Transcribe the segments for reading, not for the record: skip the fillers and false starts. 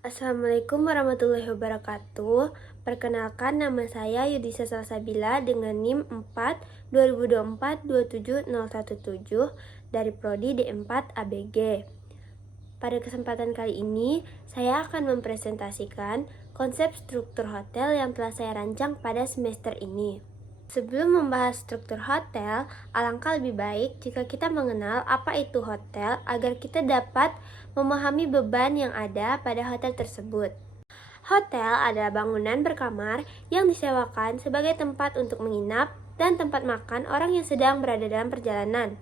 Assalamualaikum warahmatullahi wabarakatuh. Perkenalkan, nama saya Yudhisa Salsabila dengan NIM 4 2024 27017 dari Prodi D4 ABG. Pada kesempatan kali ini, saya akan mempresentasikan konsep struktur hotel yang telah saya rancang pada semester ini. Sebelum membahas struktur hotel, alangkah lebih baik jika kita mengenal apa itu hotel agar kita dapat memahami beban yang ada pada hotel tersebut. Hotel adalah bangunan berkamar yang disewakan sebagai tempat untuk menginap dan tempat makan orang yang sedang berada dalam perjalanan.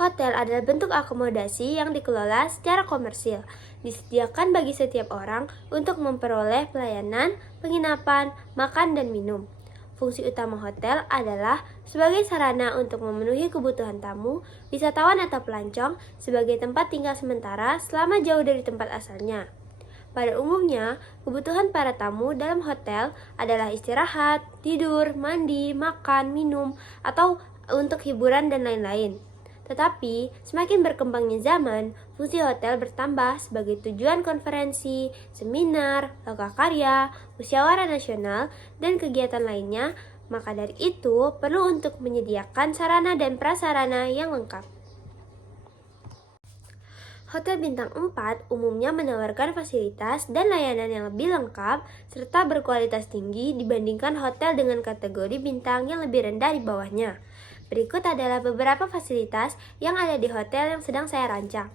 Hotel adalah bentuk akomodasi yang dikelola secara komersil, disediakan bagi setiap orang untuk memperoleh pelayanan, penginapan, makan, dan minum. Fungsi utama hotel adalah sebagai sarana untuk memenuhi kebutuhan tamu, wisatawan atau pelancong sebagai tempat tinggal sementara selama jauh dari tempat asalnya. Pada umumnya, kebutuhan para tamu dalam hotel adalah istirahat, tidur, mandi, makan, minum, atau untuk hiburan dan lain-lain. Tetapi, semakin berkembangnya zaman, fungsi hotel bertambah sebagai tujuan konferensi, seminar, lokakarya, musyawarah nasional, dan kegiatan lainnya. Maka dari itu, perlu untuk menyediakan sarana dan prasarana yang lengkap. Hotel bintang 4 umumnya menawarkan fasilitas dan layanan yang lebih lengkap serta berkualitas tinggi dibandingkan hotel dengan kategori bintang yang lebih rendah di bawahnya. Berikut adalah beberapa fasilitas yang ada di hotel yang sedang saya rancang.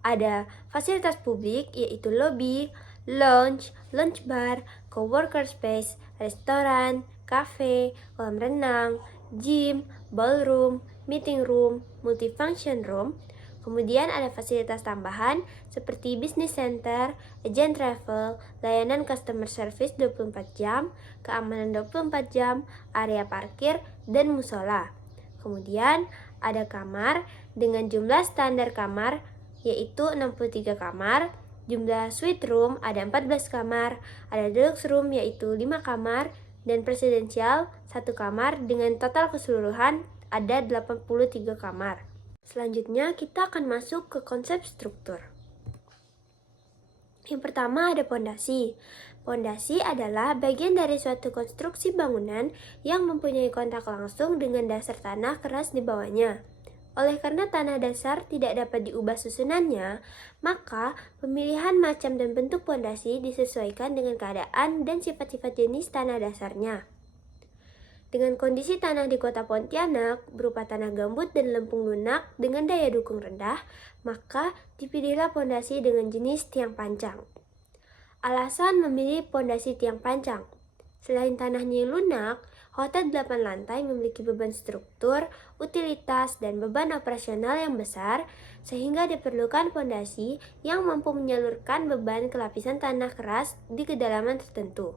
Ada fasilitas publik yaitu lobby, lounge, lunch bar, coworker space, restoran, cafe, kolam renang, gym, ballroom, meeting room, multifunction room. Kemudian ada fasilitas tambahan seperti business center, agent travel, layanan customer service 24 jam, keamanan 24 jam, area parkir, dan musola. Kemudian ada kamar dengan jumlah standar kamar yaitu 63 kamar, jumlah suite room ada 14 kamar, ada deluxe room yaitu 5 kamar, dan presidensial 1 kamar dengan total keseluruhan ada 83 kamar. Selanjutnya kita akan masuk ke konsep struktur. Yang pertama ada pondasi. Pondasi adalah bagian dari suatu konstruksi bangunan yang mempunyai kontak langsung dengan dasar tanah keras di bawahnya. Oleh karena tanah dasar tidak dapat diubah susunannya, maka pemilihan macam dan bentuk pondasi disesuaikan dengan keadaan dan sifat-sifat jenis tanah dasarnya. Dengan kondisi tanah di kota Pontianak berupa tanah gambut dan lempung lunak dengan daya dukung rendah, maka dipilihlah pondasi dengan jenis tiang pancang. Alasan memilih pondasi tiang pancang. Selain tanahnya yang lunak, hotel 8 lantai memiliki beban struktur, utilitas, dan beban operasional yang besar, sehingga diperlukan pondasi yang mampu menyalurkan beban ke lapisan tanah keras di kedalaman tertentu.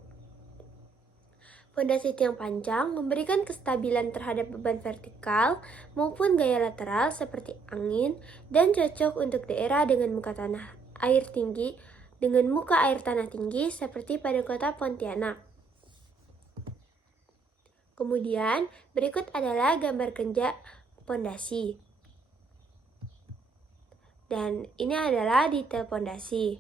Pondasi tiang panjang memberikan kestabilan terhadap beban vertikal maupun gaya lateral seperti angin dan cocok untuk daerah dengan muka air tanah tinggi seperti pada kota Pontianak. Kemudian, berikut adalah gambar kerja pondasi. Dan ini adalah detail pondasi.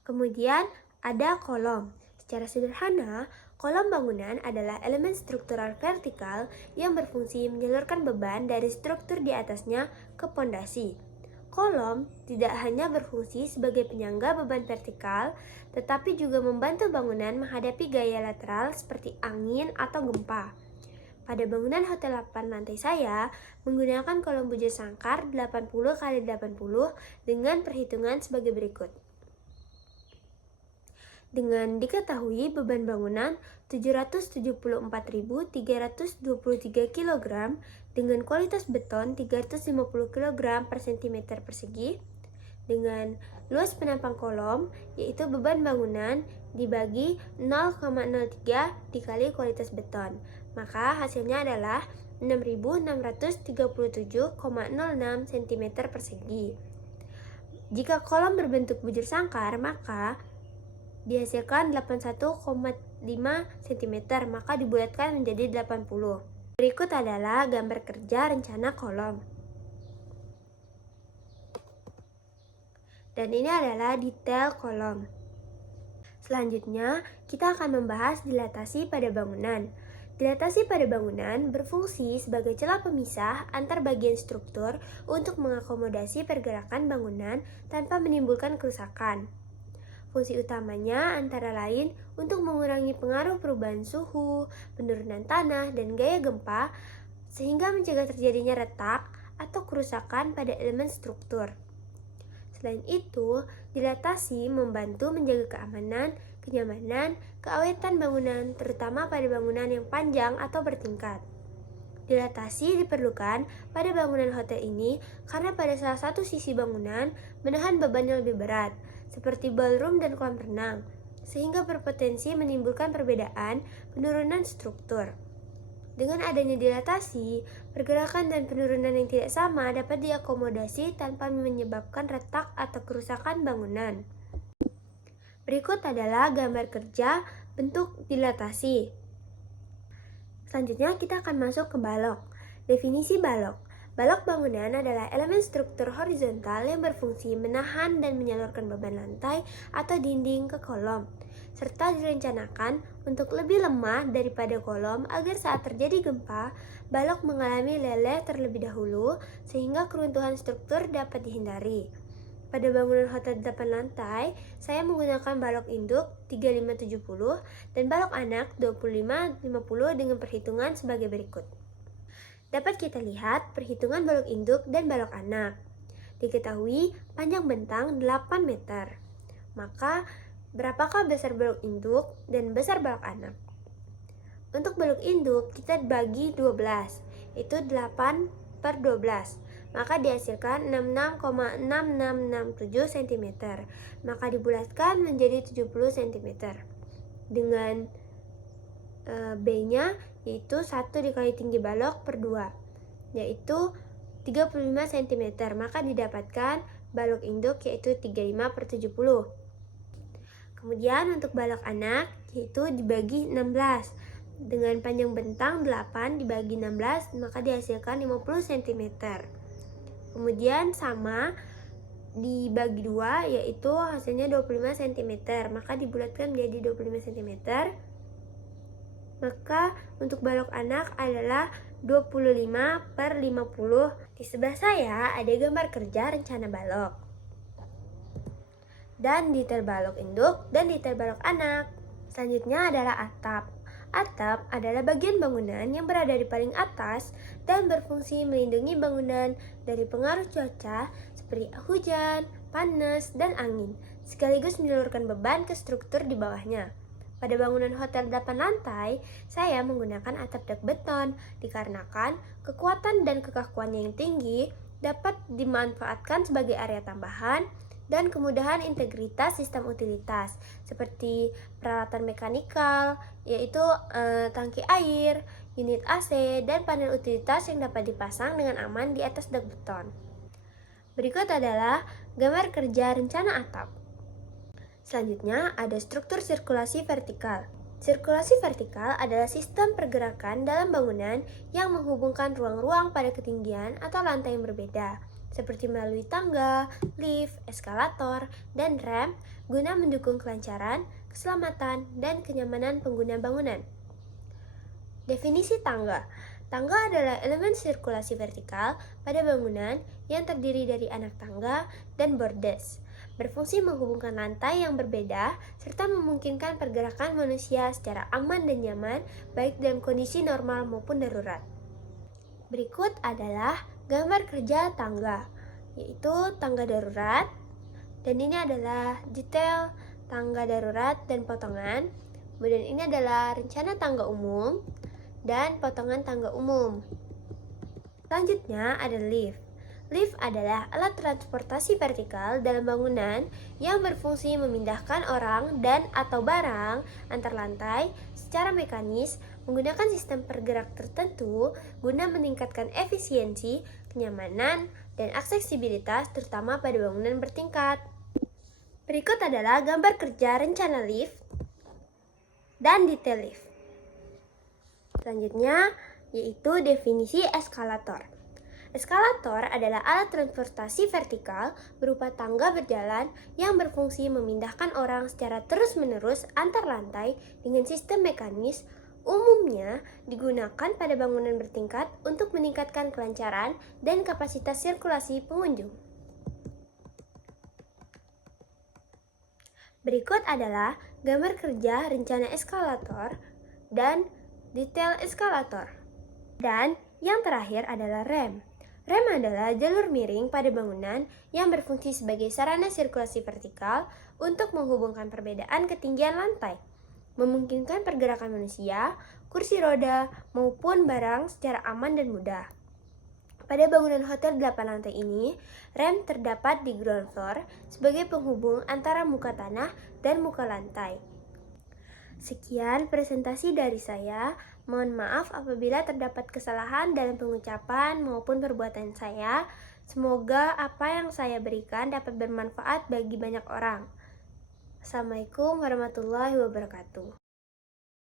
Kemudian, ada kolom. Secara sederhana, kolom bangunan adalah elemen struktural vertikal yang berfungsi menyalurkan beban dari struktur di atasnya ke pondasi. Kolom tidak hanya berfungsi sebagai penyangga beban vertikal, tetapi juga membantu bangunan menghadapi gaya lateral seperti angin atau gempa. Pada bangunan hotel 8 lantai saya menggunakan kolom bujur sangkar 80 x 80 dengan perhitungan sebagai berikut. Dengan diketahui beban bangunan 774.323 kg dengan kualitas beton 350 kg per cm persegi, dengan luas penampang kolom yaitu beban bangunan dibagi 0,03 dikali kualitas beton, maka hasilnya adalah 6.637,06 cm persegi. Jika kolom berbentuk bujur sangkar, maka dihasilkan 81,5 cm, maka dibulatkan menjadi 80. Berikut adalah gambar kerja rencana kolom. Dan ini adalah detail kolom. Selanjutnya, kita akan membahas dilatasi pada bangunan. Dilatasi pada bangunan berfungsi sebagai celah pemisah antar bagian struktur untuk mengakomodasi pergerakan bangunan tanpa menimbulkan kerusakan. Fungsi utamanya antara lain untuk mengurangi pengaruh perubahan suhu, penurunan tanah, dan gaya gempa, sehingga mencegah terjadinya retak atau kerusakan pada elemen struktur. Selain itu, dilatasi membantu menjaga keamanan, kenyamanan, keawetan bangunan, terutama pada bangunan yang panjang atau bertingkat. Dilatasi diperlukan pada bangunan hotel ini karena pada salah satu sisi bangunan menahan beban yang lebih berat, seperti ballroom dan kolam renang, sehingga berpotensi menimbulkan perbedaan penurunan struktur. Dengan adanya dilatasi, pergerakan dan penurunan yang tidak sama dapat diakomodasi tanpa menyebabkan retak atau kerusakan bangunan. Berikut adalah gambar kerja bentuk dilatasi. Selanjutnya kita akan masuk ke balok. Definisi balok. Balok bangunan adalah elemen struktur horizontal yang berfungsi menahan dan menyalurkan beban lantai atau dinding ke kolom, serta direncanakan untuk lebih lemah daripada kolom agar saat terjadi gempa, balok mengalami leleh terlebih dahulu sehingga keruntuhan struktur dapat dihindari. Pada bangunan hotel 8 lantai, saya menggunakan balok induk 3570 dan balok anak 2550 dengan perhitungan sebagai berikut. Dapat kita lihat perhitungan balok induk dan balok anak. Diketahui panjang bentang 8 meter. Maka, berapakah besar balok induk dan besar balok anak? Untuk balok induk kita bagi 12, itu 8 per 12. Maka dihasilkan 66,6667 cm. Maka dibulatkan menjadi 70 cm. Dengan B-nya yaitu 1 dikali tinggi balok per 2, yaitu 35 cm. Maka didapatkan balok induk yaitu 35 per 70. Kemudian untuk balok anak yaitu dibagi 16. Dengan panjang bentang 8 dibagi 16, maka dihasilkan 50 cm. Kemudian sama dibagi 2, yaitu hasilnya 25 cm. Maka dibulatkan menjadi 25 cm. Maka untuk balok anak adalah 25 per 50. Di sebelah saya ada gambar kerja rencana balok dan detail balok induk dan detail balok anak. Selanjutnya adalah atap. Atap adalah bagian bangunan yang berada di paling atas dan berfungsi melindungi bangunan dari pengaruh cuaca seperti hujan, panas, dan angin, sekaligus menyalurkan beban ke struktur di bawahnya. Pada bangunan hotel 8 lantai, saya menggunakan atap dak beton dikarenakan kekuatan dan kekakuannya yang tinggi dapat dimanfaatkan sebagai area tambahan dan kemudahan integritas sistem utilitas seperti peralatan mekanikal, yaitu tangki air, unit AC, dan panel utilitas yang dapat dipasang dengan aman di atas dak beton. Berikut adalah gambar kerja rencana atap. Selanjutnya ada struktur sirkulasi vertikal. Sirkulasi vertikal adalah sistem pergerakan dalam bangunan yang menghubungkan ruang-ruang pada ketinggian atau lantai yang berbeda, seperti melalui tangga, lift, eskalator, dan ramp guna mendukung kelancaran, keselamatan, dan kenyamanan pengguna bangunan. Definisi tangga. Tangga adalah elemen sirkulasi vertikal pada bangunan yang terdiri dari anak tangga dan bordes. Berfungsi menghubungkan lantai yang berbeda serta memungkinkan pergerakan manusia secara aman dan nyaman baik dalam kondisi normal maupun darurat. Berikut adalah gambar kerja tangga, yaitu tangga darurat, dan ini adalah detail tangga darurat dan potongan. Kemudian ini adalah rencana tangga umum dan potongan tangga umum. Selanjutnya ada lift. Lift adalah alat transportasi vertikal dalam bangunan yang berfungsi memindahkan orang dan atau barang antar lantai secara mekanis menggunakan sistem pergerak tertentu guna meningkatkan efisiensi, kenyamanan, dan aksesibilitas terutama pada bangunan bertingkat. Berikut adalah gambar kerja rencana lift dan detail lift. Selanjutnya yaitu definisi eskalator. Eskalator adalah alat transportasi vertikal berupa tangga berjalan yang berfungsi memindahkan orang secara terus-menerus antar lantai dengan sistem mekanis. Umumnya digunakan pada bangunan bertingkat untuk meningkatkan kelancaran dan kapasitas sirkulasi pengunjung. Berikut adalah gambar kerja rencana eskalator dan detail eskalator. Dan yang terakhir adalah rem. Rem adalah jalur miring pada bangunan yang berfungsi sebagai sarana sirkulasi vertikal untuk menghubungkan perbedaan ketinggian lantai, memungkinkan pergerakan manusia, kursi roda, maupun barang secara aman dan mudah. Pada bangunan hotel 8 lantai ini, rem terdapat di ground floor sebagai penghubung antara muka tanah dan muka lantai. Sekian presentasi dari saya. Mohon maaf apabila terdapat kesalahan dalam pengucapan maupun perbuatan saya. Semoga apa yang saya berikan dapat bermanfaat bagi banyak orang. Assalamualaikum warahmatullahi wabarakatuh.